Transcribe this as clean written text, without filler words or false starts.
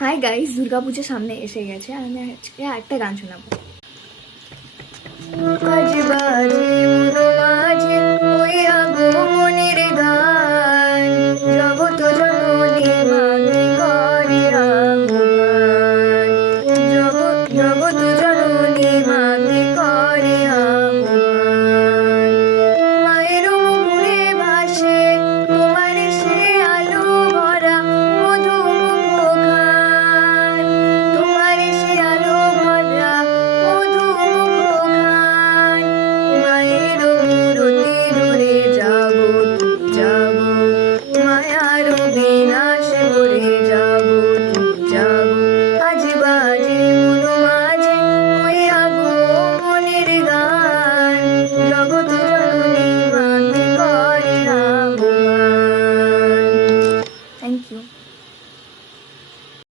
Hi guys, দুর্গাপুজোর সামনে এসে গেছে আর আমি আজকে একটা গান শোনাবো।